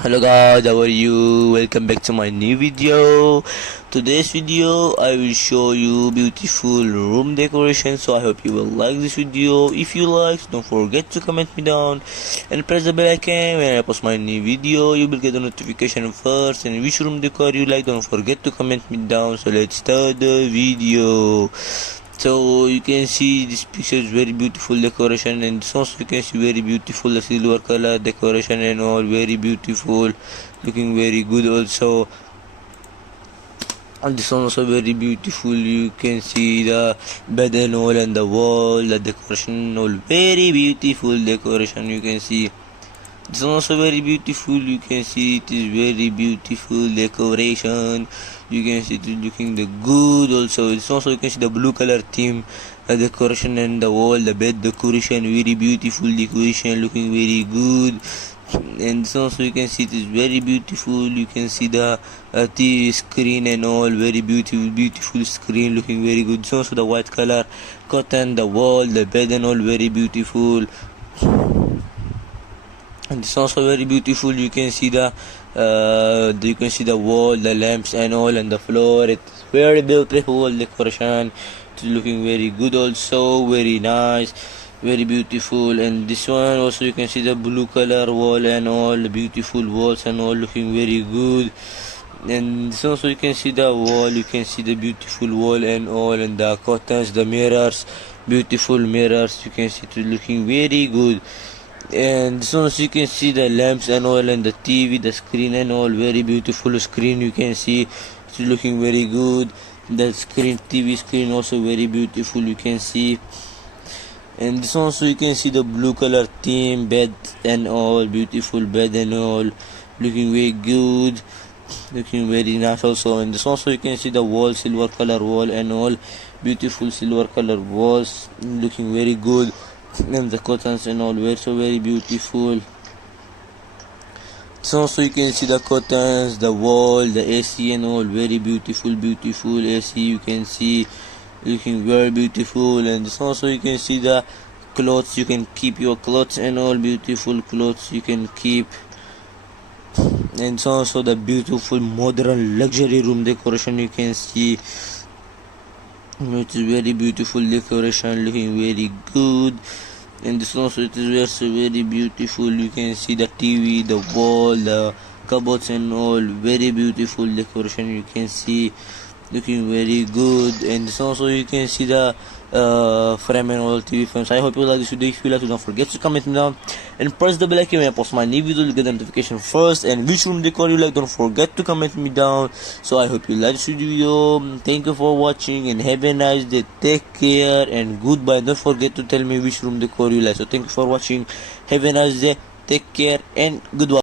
Hello guys, how are you? Welcome back to my new video. Today's video I will show you beautiful room decoration, so I hope you will like this video. If you like, don't forget to comment me down and press the bell icon. When I post my new video you will get a notification first. And which room decor you like, don't forget to comment me down. So let's start the video. So you can see this picture is very beautiful decoration, and this also you can see very beautiful the silver color decoration and all, very beautiful, looking very good also. And this one also very beautiful, you can see the bed and all, and the wall, the decoration and all, very beautiful decoration. You can see this one also very beautiful, you can see it is very beautiful decoration. You can see it is looking the good also. It's also you can see the blue color theme decoration, and the wall, the bed decoration, very beautiful decoration, looking very good. And this also you can see it is very beautiful. You can see the TV screen and all, very beautiful screen, looking very good. It's also the white color curtain, the wall, the bed and all, very beautiful. And it's also very beautiful. You can see the wall, the lamps and all, and the floor. It's very beautiful decoration. It's looking very good also, very nice, very beautiful. And this one also you can see the blue color wall and all, the beautiful walls and all, looking very good. And this also you can see the wall, you can see the beautiful wall and all, and the curtains, the mirrors, beautiful mirrors. You can see it looking very good. And this one also you can see the lamps and all, and the TV, the screen and all, very beautiful screen. You can see it's looking very good. The screen, TV screen also very beautiful, you can see. And this one also you can see the blue color theme, bed and all, beautiful bed and all, looking very good, looking very nice also. And this also you can see the wall, silver color wall and all, beautiful silver color walls, looking very good. And the curtains and all were so very beautiful. So also you can see the curtains, the wall, the AC and all, very beautiful AC. You can see looking very beautiful. And this also you can see the clothes, you can keep your clothes and all, beautiful clothes you can keep. And so also the beautiful modern luxury room decoration, you can see it is very beautiful decoration, looking very good. And this also it is also very beautiful. You can see the TV, the wall, the cupboards and all, very beautiful decoration. You can see looking very good. And this also you can see the frame and all, TV frames. I hope you like this video. If you like, don't forget to comment me down and press the bell icon when I post my new video. You get the notification first. And which room decor you like, don't forget to comment me down. So I hope you like this video. Thank you for watching and have a nice day. Take care and goodbye. Don't forget to tell me which room decor you like. So thank you for watching. Have a nice day. Take care and goodbye.